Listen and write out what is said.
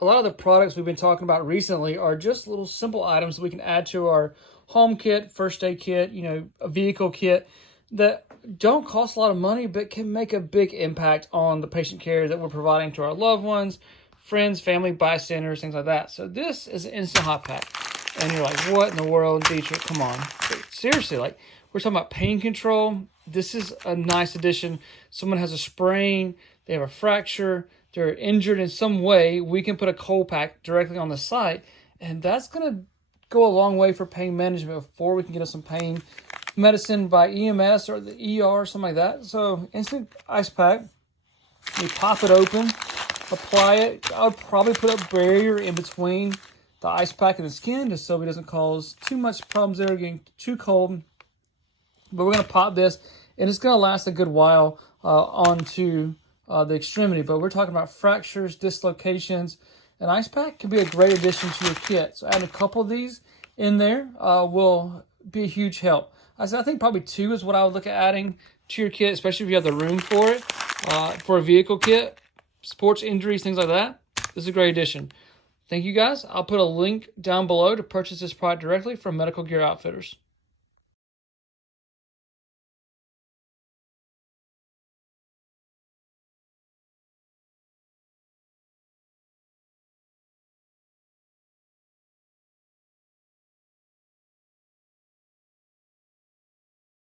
a lot of the products we've been talking about recently are just little simple items that we can add to our home kit, first aid kit, a vehicle kit that don't cost a lot of money, but can make a big impact on the patient care that we're providing to our loved ones, friends, family, bystanders, things like that. So this is an instant hot pack. And you're like, what in the world, Dietrich? Come on. But seriously, like, we're talking about pain control. This is a nice addition. Someone has a sprain, they have a fracture, they're injured in some way, we can put a cold pack directly on the site, and that's going to go a long way for pain management before we can get us some pain medicine by EMS or the ER or something like that. So instant ice pack, you pop it open, apply it. I would probably put a barrier in between the ice pack and the skin just so it doesn't cause too much problems there, getting too cold. But we're going to pop this, and it's going to last a good while onto the extremity. But we're talking about fractures, dislocations. An ice pack can be a great addition to your kit. So adding a couple of these in there will be a huge help. I think probably 2 is what I would look at adding to your kit, especially if you have the room for it. For a vehicle kit, sports injuries, things like that. This is a great addition. Thank you guys. I'll put a link down below to purchase this product directly from Medical Gear Outfitters.